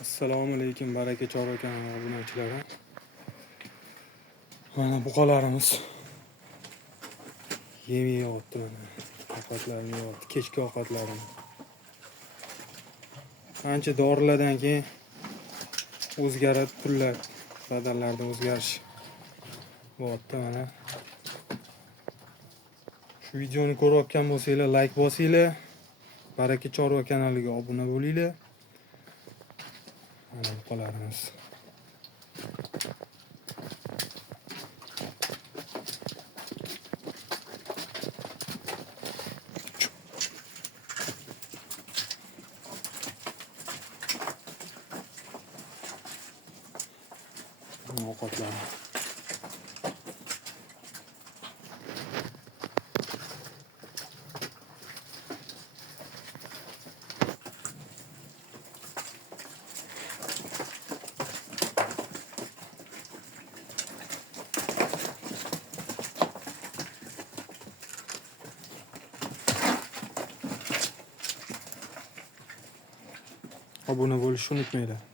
Assalomu alaykum, baraka chorva kanali obunachilari. Mana buqalarimiz yem yeyapti, mana ovqatlarini yeyapti, kechki ovqatlarini. Ancha dorilardan keyin o'zgaradi turlar, badallarda o'zgarish bo'lyapti. Mana shu videoni ko'rayotgan bo'lsanglar, like bosinglar, baraka chorva kanaliga obuna bo'linglar. Mana buqalarimiz. Ovqatlar. Obuna bo'lishni unutmanglar.